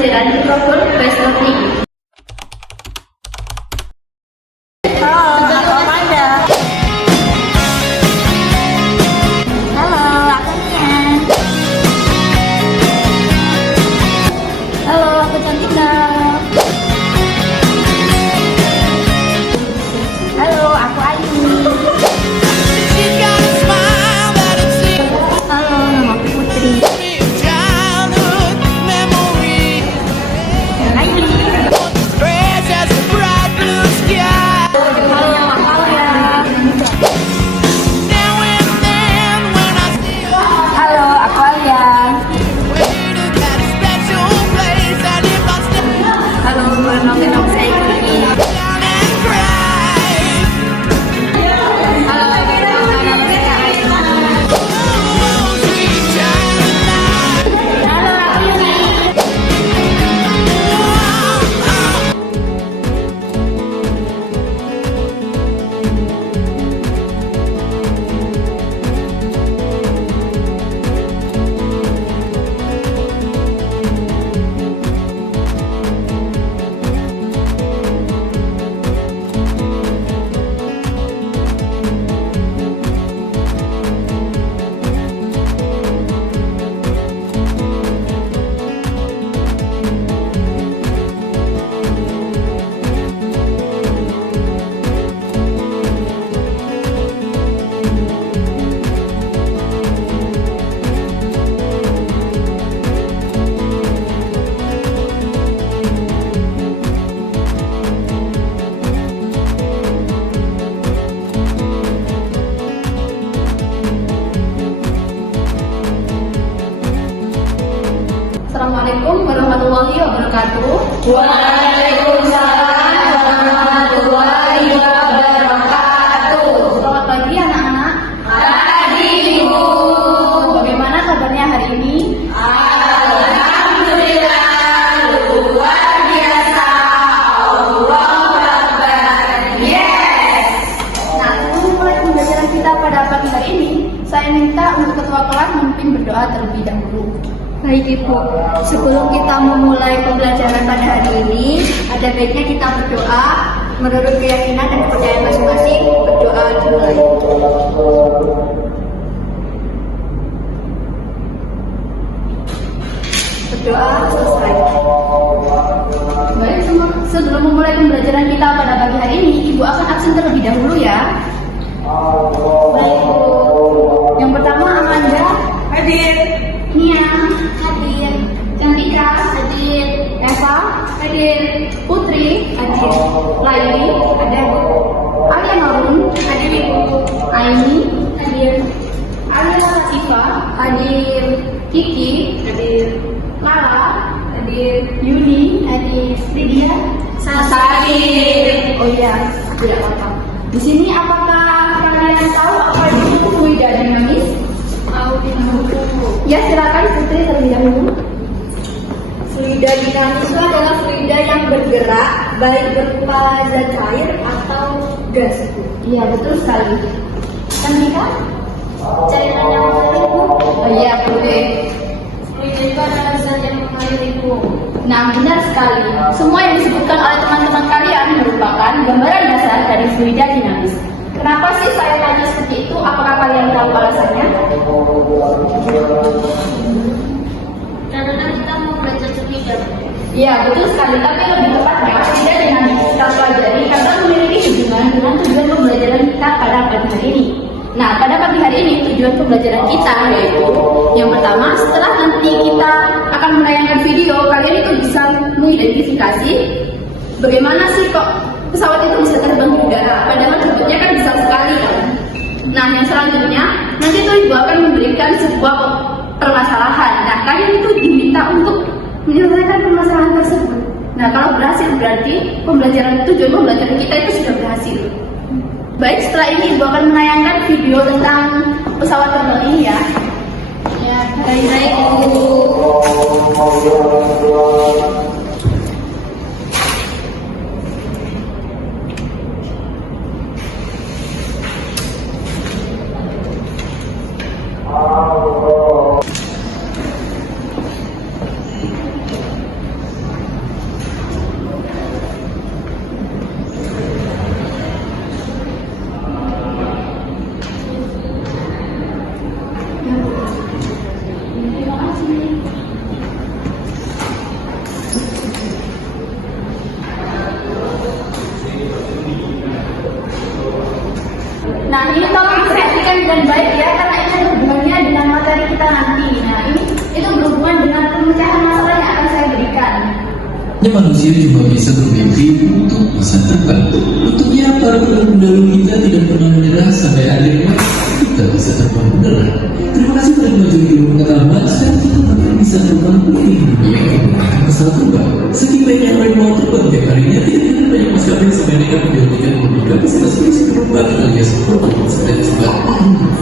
pembelajaran di program Best Learning. Halo, aku Amanda. Halo, aku Nian. Halo, aku Cantika. Halo, aku Ayu. Halo, nama aku Putri. Halo, aku Alia. Halo, nama saya Kiki. Halo, nama saya Ayu. Halo, aku Yuni. Assalamualaikum warahmatullahi wabarakatuh. Waalaikumsalam warahmatullahi wabarakatuh. Selamat pagi anak-anak. Pagi, Ibu. Bagaimana kabarnya hari ini? Alhamdulillah, luar biasa. Allahu Akbar. Yes. Nah, sebelum mulai pembelajaran kita pada pagi hari ini, saya minta untuk ketua kelas memimpin berdoa terlebih dahulu. Baik Ibu, sebelum kita memulai pembelajaran pada hari ini, ada baiknya kita berdoa menurut keyakinan dan kepercayaan masing-masing. Berdoa dimulai. Berdoa selesai. Baik, sebelum memulai pembelajaran kita pada pagi hari ini, Ibu akan absen terlebih dahulu ya. Baik, Bu. Yang pertama Amanda, Hadir. Nia, Hadir. Cantika, Hadir. Eva, Hadir. Putri, Hadir. Laili, Ada, Bu. Alia Marun, Hadir, Ibu. Aini, Hadir. Alia Latifa, Hadir. Kiki, Hadir. Lala, Hadir. Yuni, Hadir. Lydia, Hadir. Oh iya, tidak apa-apa. Di sini apakah kalian tahu apa itu fluida dinamis? Tahu tidak, Bu? Ya, silakan Putri terlebih dahulu. Fluida dinamis itu adalah fluida yang bergerak, baik berupa zat cair atau gas. Iya, betul sekali. Cantika? Cairan yang mengalir, Bu. Oh iya, Putri. Fluida itu adalah zat yang mengalir, Ibu. Nah, benar sekali. Semua yang disebutkan oleh teman-teman kalian merupakan gambaran dasar dari fluida dinamis. Kenapa sih saya tanya seperti itu? Apakah kalian tahu alasannya? Karena kita mau belajar fluida. Iya, betul sekali. Tapi lebih tepatnya, fluida dinamis kita pelajari karena memiliki hubungan dengan tujuan pembelajaran kita pada pagi hari ini. Nah, pada pagi hari ini tujuan pembelajaran kita yaitu yang pertama, setelah nanti kita akan menayangkan video, kalian itu bisa mengidentifikasi bagaimana sih kok pesawat itu bisa terbang di udara. Padahal bentuknya kan besar sekali kan. Nah, yang selanjutnya nanti tuh Ibu akan memberikan sebuah permasalahan. Nah, kalian itu diminta untuk menyelesaikan permasalahan tersebut. Nah, kalau berhasil berarti tujuan pembelajaran kita itu sudah berhasil. Baik, setelah ini Ibu akan menayangkan video tentang pesawat terbang ini ya. Ya, baik-baik, Bu. Manusia juga bisa bermimpi untuk masa depan. Untuknya para pendahulu kita tidak pernah menyerah sampai akhirnya kita bisa terbang beneran. Terima kasih telah mengajari ilmu pengetahuan. Sekarang kita bahkan bisa terbang keliling dunia menggunakan pesawat terbang. Saking banyak orang mau terbang tiap harinya, tidak ada banyak maskapai sampai mereka menjadikan mobil kapasitas berisi penerbangan alias protokol dan juga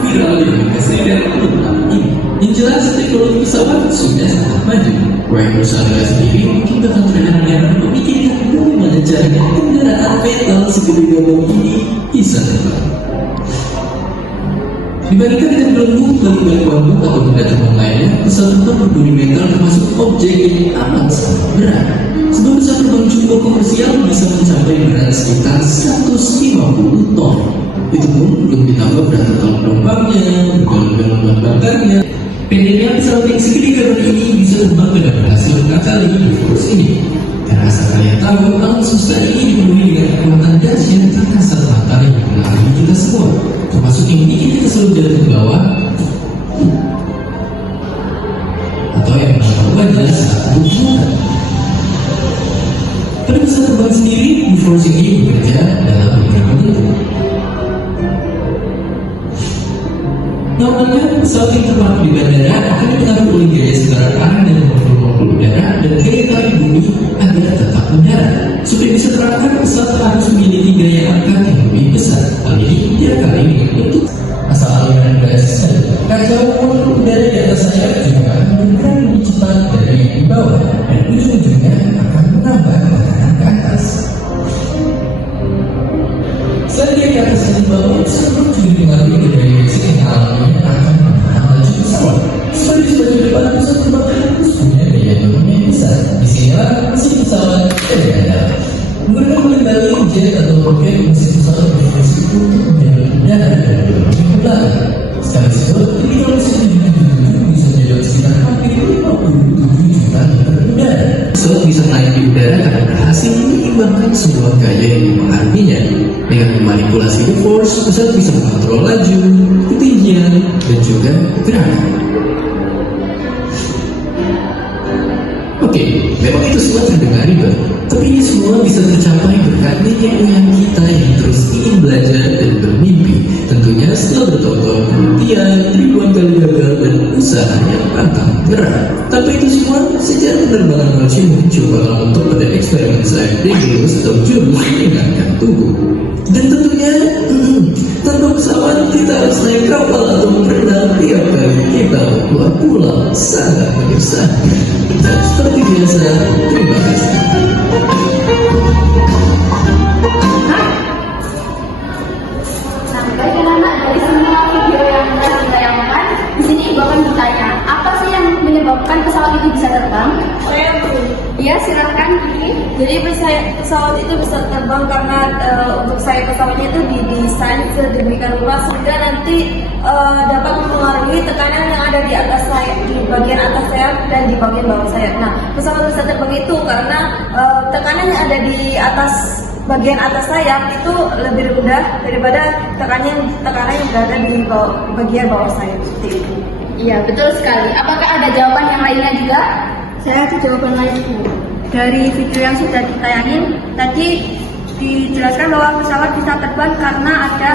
viral di Amerika Serikat untuk tahun ini. Yang jelas, teknologi pesawat sudah sangat maju. Wahai perusahaan sendiri, mungkin bakal terheran-heran memikirkan bagaimana caranya kendaraan metal segede gabung ini bisa terbang. Dibandingkan dengan belenggu, balik-balik bambu atau benda terbang lainnya, pesawat terbang berduri metal termasuk objek yang amat sangat berat. Sebab pesawat terbang jumbo komersial bisa mencapai berat sekitar 150 ton. Itu pun belum ditambah berat total penumpangnya, galon-galon bahan bakarnya. Pendeknya pesawat yang segede gabung ini bisa terbang dan berhasil mengakali force ini. Dan asal kalian tahu, alam semesta ini dipenuhi dengan kekuatan dahsyat karena kasat mata yang mengaruhi kita semua, termasuk yang bikin kita selalu jalan ke bawah atau yang menangkap wajah saat berjalan. Pada pesawat terbang sendiri, force ini bekerja dalam beberapa bentuk. Normalnya, pesawat yang terbang di bandara akan dipengaruhi oleh gaya sebaran arah dan molekul udara dan gaya tarik bumi agar tetap mendarat. Supaya bisa terangkat, pesawat harus memiliki gaya angkat yang lebih besar. Hal ini tiap kali bentuk asal aliran udara saja. Kacau molekul udara di atas sayap juga akan bergerak lebih cepat dari yang di bawah dan ujung-ujungnya akan menambah tekanan ke atas. Selain dari ke atas dan di bawah, pesawat juga dipengaruhi oleh gaya fisik yang alaminya akan menahan laju pesawat. Seperti di sebelah depan pesawat terbang harus punya daya dorong yang besar. Disinilah mesin pesawat terganda. Menggunakan pengendali jet atau roket, mesin pesawat berfungsi untuk menjaga udara dan dorong yang belakang. Sekali sebut, tipikal mesin 777 bisa menjaga sekitar hampir 57 juta liter udara. Pesawat bisa naik di udara karena berhasil menyeimbangkan sebuah gaya yang mempengaruhinya. Dengan memanipulasi the force, pesawat bisa mengontrol laju, ketinggian, dan juga gerakan. Oke, memang itu semua terdengar ribet, tapi ini semua bisa tercapai berkat nenek moyang kita yang terus ingin belajar dan bermimpi. Tentunya setelah bertahun-tahun penelitian, ribuan kali gagal dan usaha yang pantang menyerah. Tanpa itu semua, sejarah penerbangan manusia muncul bakal mentok pada eksperimen sains Regulus atau jurus mengingatkan tubuh. Dan tentunya, tanpa pesawat kita harus naik kapal atau berenang tiap kali kita keluar pulau. Sangat menyusahkan. Dan seperti biasa, terima kasih. Sampai anak dari semua video yang telah ditayangkan, di sini ibu akan bertanya, apa sih yang menyebabkan pesawat itu bisa terbang? Saya Ya, silakan Kiki. Jadi pesawat itu bisa terbang karena untuk sayap pesawatnya itu didesain sedemikian rupa sehingga nanti dapat mempengaruhi tekanan yang ada di atas sayap, di bagian atas sayap dan di bagian bawah sayap. Nah, pesawat bisa terbang itu karena tekanan yang ada di atas bagian atas sayap itu lebih rendah daripada tekanan yang berada di bagian bawah sayap seperti itu. Iya, betul sekali. Apakah ada jawaban yang lainnya juga? Saya ada jawaban lain Bu. Dari video yang sudah ditayangin tadi dijelaskan bahwa pesawat bisa terbang karena ada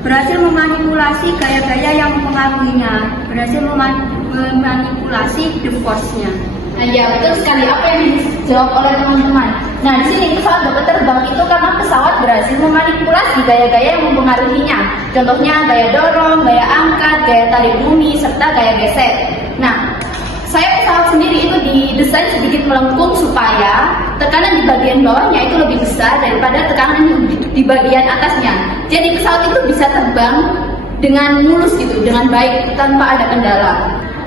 berhasil memanipulasi gaya-gaya yang mempengaruhinya, berhasil memanipulasi the force-nya. Nah, ya betul sekali apa yang dijawab oleh teman-teman. Nah, di sini pesawat dapat terbang itu karena pesawat berhasil memanipulasi gaya-gaya yang mempengaruhinya. Contohnya gaya dorong, gaya angkat, gaya tarik bumi, serta gaya gesek. Nah, sayap pesawat sendiri itu didesain sedikit melengkung supaya tekanan di bagian bawahnya itu lebih besar daripada tekanan di bagian atasnya. Jadi pesawat itu bisa terbang dengan mulus gitu, dengan baik tanpa ada kendala.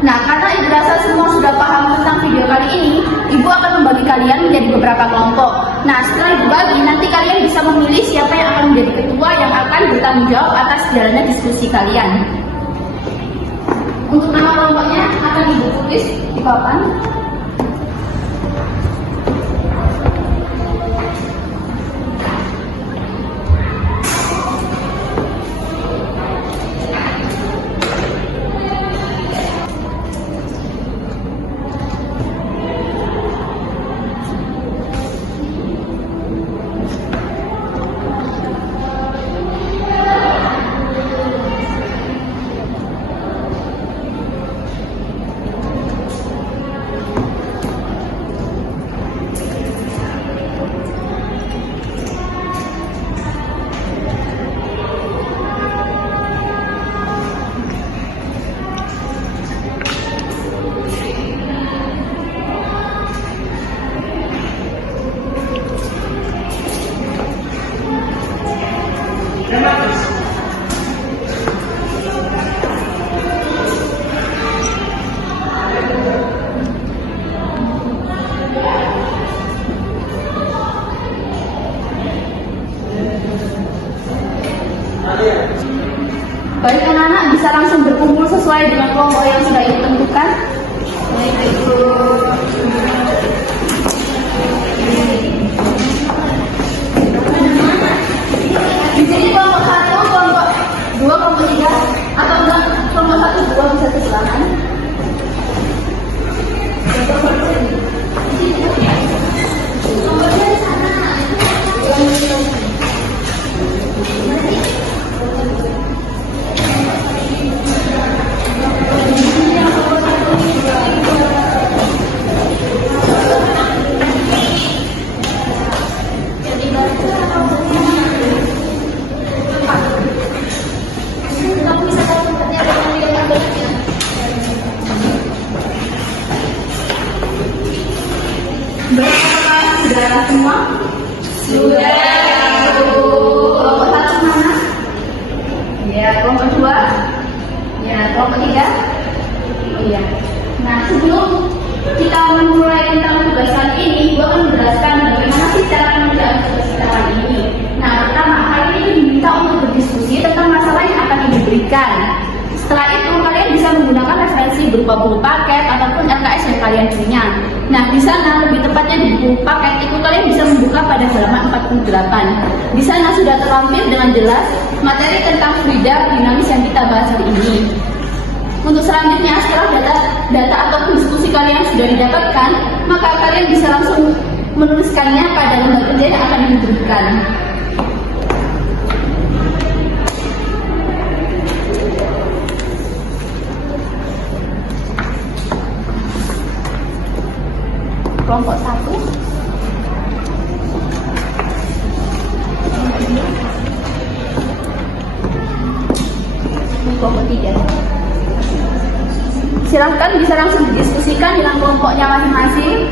Nah, karena ibu rasa semua sudah paham tentang video kali ini, ibu akan membagi kalian menjadi beberapa kelompok. Nah, setelah ibu bagi, nanti kalian bisa memilih siapa yang akan menjadi ketua yang akan bertanggung jawab atas jalannya diskusi kalian. Untuk nama kelompoknya akan ibu tulis di papan. langsung berkumpul sesuai dengan kelompok yang sudah ditentukan. Di sini kelompok 1, kelompok 2, kelompok 3, atau enggak kelompok 1, 2 bisa sebelahan. Sudah semua? Sudah. Kelompok 1 mana? Ya, kelompok 2. Ya, kelompok 3. Iya. Nah, sebelum kita memulai tentang tugas kali ini, gua akan menjelaskan bagaimana sih cara pengerjaan tugas kali ini. Nah, pertama, kali ini diminta untuk berdiskusi tentang masalah yang akan diberikan. Setelah itu, kalian bisa menggunakan referensi berupa buku paket ataupun LKS yang kalian punya. Nah, di sana lebih tepatnya di buku paket itu kalian bisa membuka pada halaman 48. Di sana sudah terlampir dengan jelas materi tentang fluida dinamis yang kita bahas hari ini. Untuk selanjutnya, setelah data ataupun diskusi kalian sudah didapatkan, maka kalian bisa langsung menuliskannya pada lembar kerja yang akan diberikan. Kelompok 1, kelompok 3. Silahkan bisa langsung didiskusikan dengan kelompoknya masing-masing.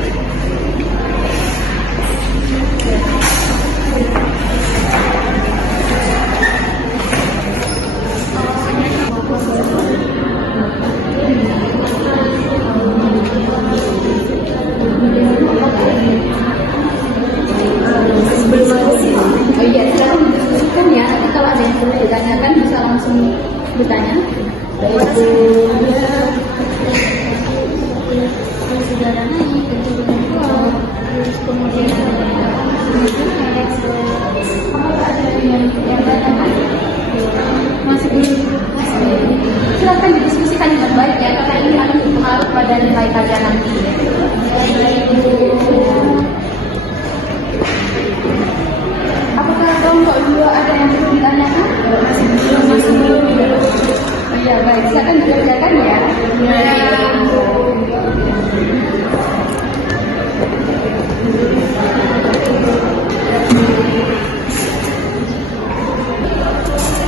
Oh iya, sekarang didiskusikan ya. Nanti kalau ada yang perlu ditanyakan bisa langsung bertanya. Saudara naik, kemudian masih belum. Silakan didiskusikan dengan baik ya, karena ini akan berpengaruh pada nilai kalian nanti. Apakah kelompok 2 ada yang perlu ditanyakan? Masih belum. Oh iya, baik. Silakan dikerjakan ya.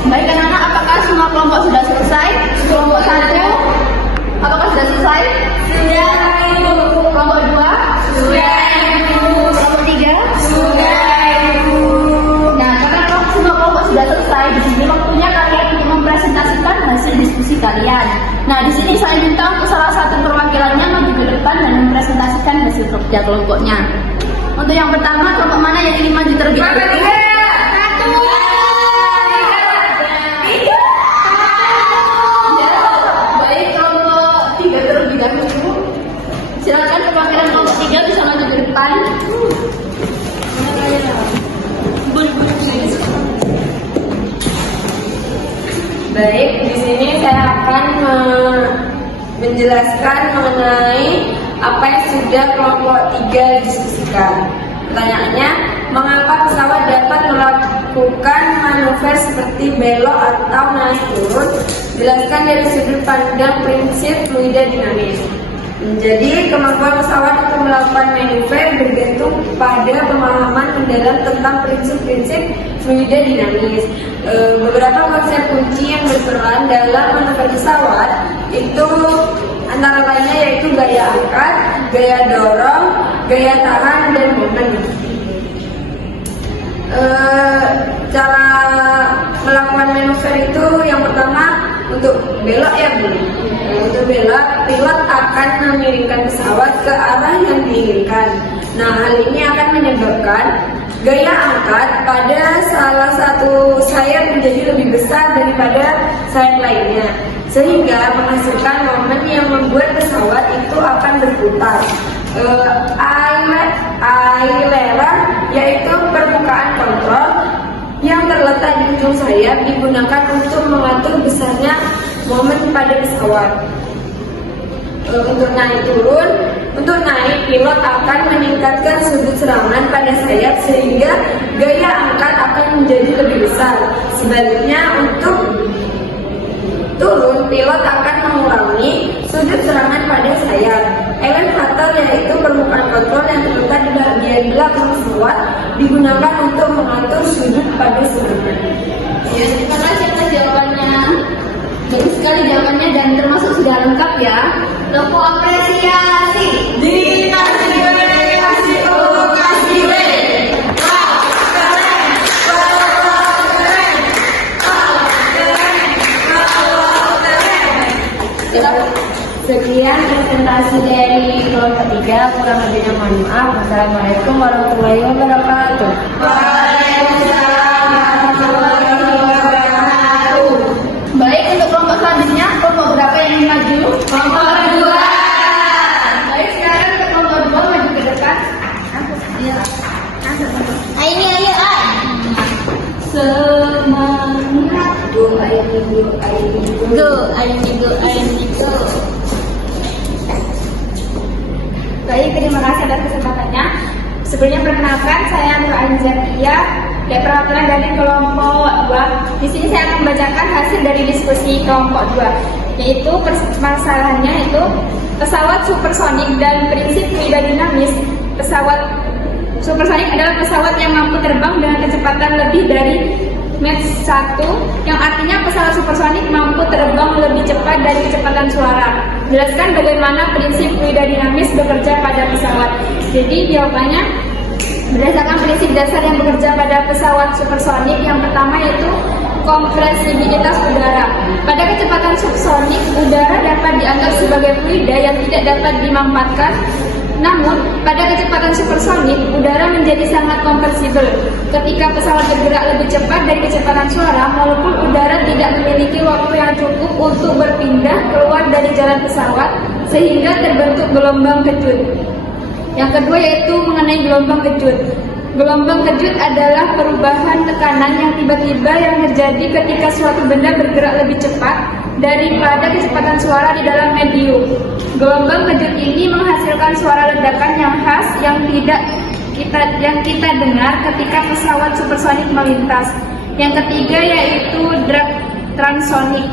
Baik anak-anak, apakah semua kelompok sudah selesai? Kelompok 1, apakah sudah selesai? Sudah. Kelompok 2? Sudah. Kelompok 3? Sudah. Nah, karena semua kelompok sudah selesai, di sini waktunya kalian untuk mempresentasikan hasil diskusi kalian. Nah, di sini saya minta untuk salah satu perwakilannya maju ke depan dan mempresentasikan hasil kerja kelompoknya. Untuk yang pertama, kelompok mana yang ingin maju terlebih dahulu? Silakan perwakilan kelompok 3 bisa maju ke depan. Baik, di sini saya akan menjelaskan mengenai apa yang sudah kelompok 3 diskusikan. Pertanyaannya, mengapa pesawat dapat melakukan manuver seperti belok atau naik turun? Jelaskan dari sudut pandang prinsip fluida dinamis. Jadi, kemampuan pesawat untuk melakukan manuver bergantung pada pemahaman mendalam tentang prinsip-prinsip fluida dinamis. Beberapa konsep kunci yang berperan dalam manuver pesawat itu antara lainnya yaitu gaya angkat, gaya dorong, gaya tahan, dan momen. Cara melakukan manuver itu yang pertama untuk belok ya Bu. Untuk belok, pilot akan memiringkan pesawat ke arah yang diinginkan. Nah, hal ini akan menyebabkan gaya angkat pada salah satu sayap menjadi lebih besar daripada sayap lainnya, sehingga menghasilkan momen yang membuat pesawat itu akan berputar. Aileron yaitu permukaan kontrol yang terletak di ujung sayap digunakan untuk mengatur besarnya momen pada pesawat. Untuk naik turun, untuk naik pilot akan meningkatkan sudut serangan pada sayap sehingga gaya angkat akan menjadi lebih besar. Sebaliknya untuk turun, pilot akan mengurangi sudut serangan pada sayap. Elevator yaitu permukaan kontrol yang terletak di bagian belakang pesawat digunakan untuk mengatur sudut pada serangan. Ya, terima kasih atas jawabannya. Bagus sekali jawabannya dan termasuk sudah lengkap ya. Tepuk apresiasi. Dikasih W, kasih W. Wow, keren. Wow, keren. Wow, keren. Wow, keren. Sekian presentasi dari kelompok 3, kurang lebihnya mohon maaf. Wassalamualaikum warahmatullahi wabarakatuh. Waalaikumsalam warahmatullahi wabarakatuh. Baik, untuk kelompok selanjutnya, kelompok berapa yang ingin maju? Kelompok 2. Baik, sekarang ke kelompok 2 maju ke depan. Iya. Ayo. Semangat. Go, ayo minggu. Go. Baik, terima kasih atas kesempatannya. Sebelumnya perkenalkan, saya Nur Ainzakia dari perwakilan dari kelompok 2. Di sini saya akan membacakan hasil dari diskusi kelompok 2, yaitu permasalahannya itu pesawat supersonik dan prinsip hidrodinamis. Pesawat supersonik adalah pesawat yang mampu terbang dengan kecepatan lebih dari Mach 1, yang artinya pesawat supersonik mampu terbang lebih cepat dari kecepatan suara. Jelaskan bagaimana prinsip hidrodinamis bekerja pada pesawat. Jadi jawabannya berdasarkan prinsip dasar yang bekerja pada pesawat supersonik, yang pertama yaitu kompresibilitas udara. Pada kecepatan subsonik, udara dapat dianggap sebagai fluida yang tidak dapat dimanfaatkan. Namun, pada kecepatan supersonik, udara menjadi sangat kompresibel. Ketika pesawat bergerak lebih cepat dari kecepatan suara, molekul udara tidak memiliki waktu yang cukup untuk berpindah keluar dari jalan pesawat, sehingga terbentuk gelombang kejut. Yang kedua yaitu mengenai gelombang kejut. Gelombang kejut adalah perubahan tekanan yang tiba-tiba yang terjadi ketika suatu benda bergerak lebih cepat daripada kecepatan suara di dalam medium. Gelombang kejut ini menghasilkan suara ledakan yang khas yang kita dengar ketika pesawat supersonik melintas. Yang ketiga yaitu drag transsonik.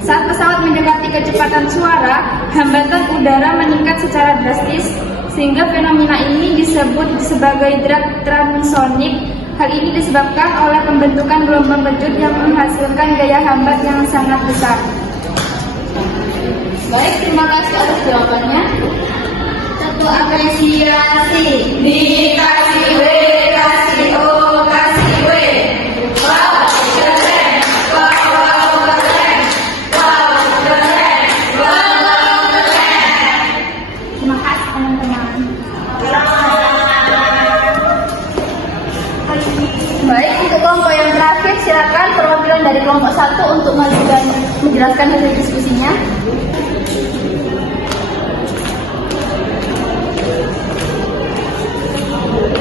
Saat pesawat mendekati kecepatan suara, hambatan udara meningkat secara drastis, sehingga fenomena ini disebut sebagai drag transsonik. Hal ini disebabkan oleh pembentukan gelombang kejut yang menghasilkan gaya hambat yang sangat besar. Baik, terima kasih atas jawabannya. Tepuk apresiasi. Dikasih W, kasih O, kasih W. Wow, keren. Wow, keren. Wow, keren. Wow, keren. Terima kasih teman-teman. Baik, untuk kelompok yang terakhir silakan perwakilan dari kelompok 1 untuk maju dan menjelaskan hasil diskusinya.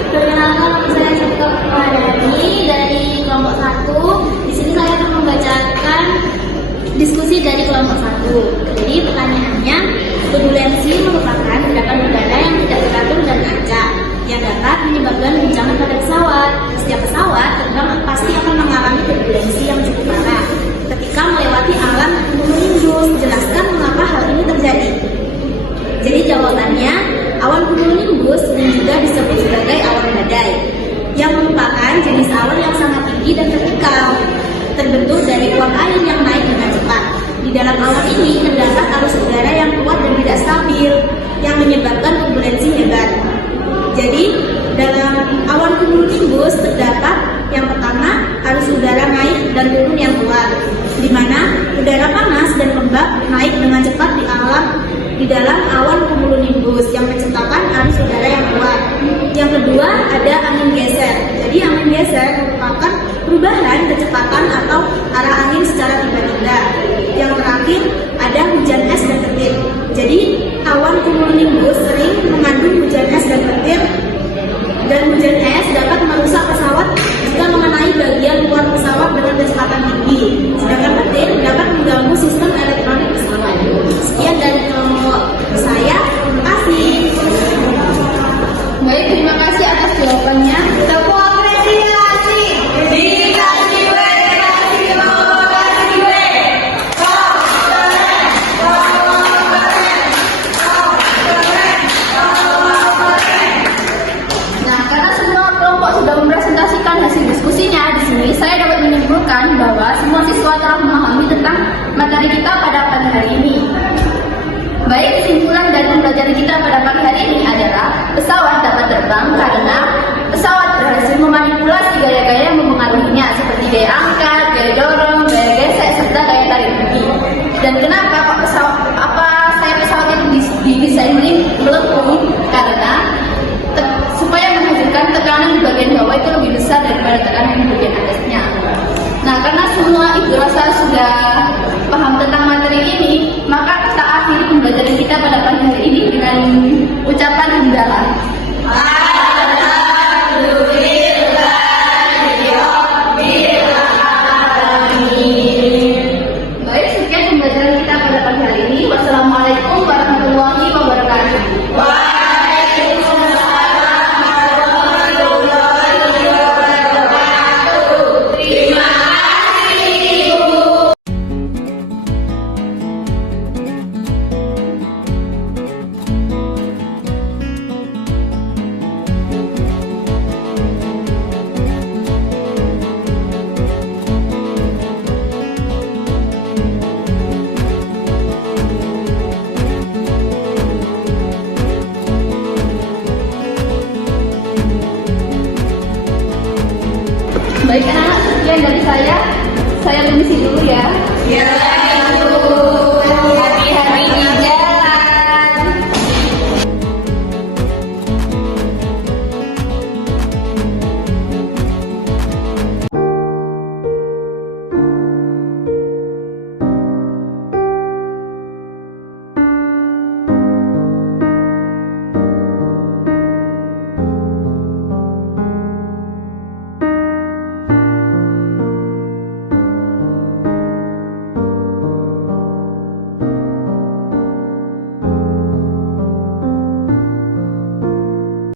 Perkenalkan, nama saya Sita Pradani dari kelompok 1. Di sini saya akan membacakan diskusi dari kelompok 1. Jadi pertanyaannya, turbulensi merupakan gerakan udara yang tidak teratur dan acak yang dapat menyebabkan guncangan pada pesawat. Setiap pesawat terbang pasti akan mengalami turbulensi yang cukup parah ketika melewati alam cumulonimbus. Jelaskan mengapa hal ini terjadi. Jadi jawabannya, awan cumulonimbus dan juga disebut sebagai awan badai, yang merupakan jenis awan yang sangat tinggi dan vertikal, terbentuk dari uap air yang naik dengan cepat. Di dalam awan ini terdapat arus udara yang kuat dan tidak stabil, yang menyebabkan turbulensi hebat. Jadi, dalam awan cumulonimbus terdapat yang pertama arus udara naik dan turun yang kuat, di mana udara panas dan lembab naik dengan cepat di dalam awan cumulonimbus yang menciptakan arus udara yang kuat. Yang kedua ada angin geser. Jadi angin geser merupakan perubahan kecepatan atau arah angin secara tiba-tiba yang gaya angkat, gaya dorong, gaya gesek, serta gaya tarik tinggi. Dan kenapa kok sayap pesawat itu didesain melengkung? Karena supaya menghasilkan tekanan di bagian bawah itu lebih besar daripada tekanan di bagian atasnya. Nah, karena semua ibu rasa sudah paham tentang materi ini, maka kita akhiri pembelajaran kita pada pagi hari ini dengan ucapan hamdalah. Baik, sekian pembelajaran kita pada pagi hari ini. Wassalamualaikum warahmatullahi wabarakatuh. Baik anak-anak, sekian dari saya permisi dulu ya.